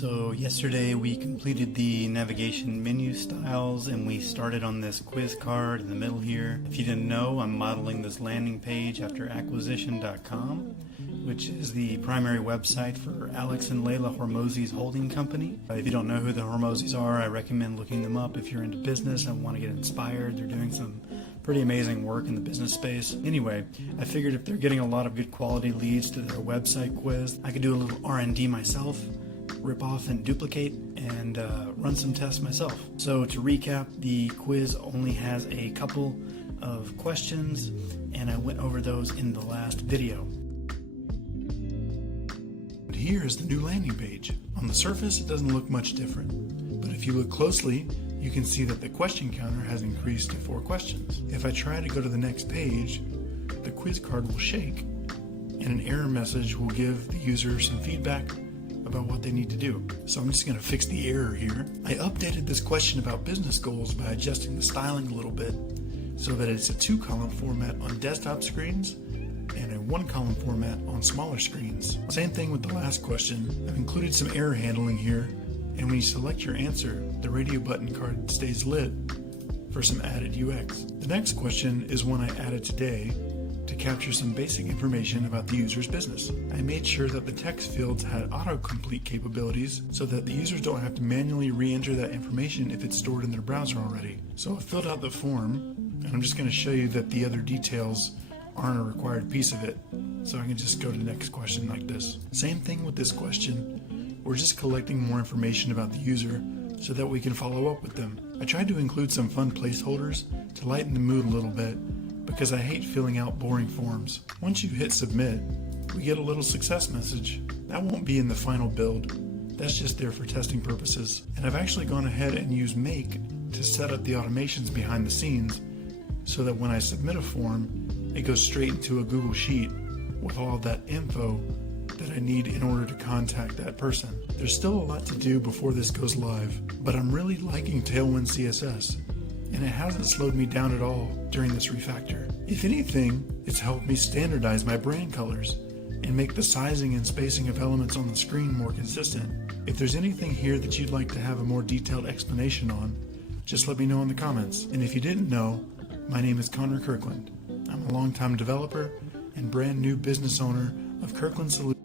So yesterday we completed the navigation menu styles and we started on this quiz card in the middle here. If you didn't know, I'm modeling this landing page after acquisition.com, which is the primary website for Alex and Layla Hormozi's holding company. If you don't know who the Hormozis are, I recommend looking them up if you're into business and want to get inspired. They're doing some pretty amazing work in the business space. Anyway, I figured if they're getting a lot of good quality leads to their website quiz, I could do a little R&D myself, rip off and duplicate, and run some tests myself. So to recap, the quiz only has a couple of questions, and I went over those in the last video. Here is the new landing page. On the surface, it doesn't look much different, but if you look closely, you can see that the question counter has increased to 4 questions. If I try to go to the next page, the quiz card will shake, and an error message will give the user some feedback about what they need to do. So I'm just going to fix the error here. I updated this question about business goals by adjusting the styling a little bit so that it's a 2-column format on desktop screens and a 1-column format on smaller screens. Same thing with the last question. I've included some error handling here, and when you select your answer, the radio button card stays lit for some added UX. The next question is one I added today to capture some basic information about the user's business. I made sure that the text fields had autocomplete capabilities so that the users don't have to manually re-enter that information if it's stored in their browser already. So I filled out the form, and I'm just going to show you that the other details aren't a required piece of it. So I can just go to the next question like this. Same thing with this question. We're just collecting more information about the user so that we can follow up with them. I tried to include some fun placeholders to lighten the mood a little bit, because I hate filling out boring forms. Once you hit submit, we get a little success message. That won't be in the final build. That's just there for testing purposes. And I've actually gone ahead and used Make to set up the automations behind the scenes so that when I submit a form, it goes straight into a Google Sheet with all of that info that I need in order to contact that person. There's still a lot to do before this goes live, but I'm really liking Tailwind CSS. And it hasn't slowed me down at all during this refactor. If anything, it's helped me standardize my brand colors and make the sizing and spacing of elements on the screen more consistent. If there's anything here that you'd like to have a more detailed explanation on, just let me know in the comments. And if you didn't know, my name is Connor Kirkland. I'm a longtime developer and brand new business owner of Kirkland Solutions.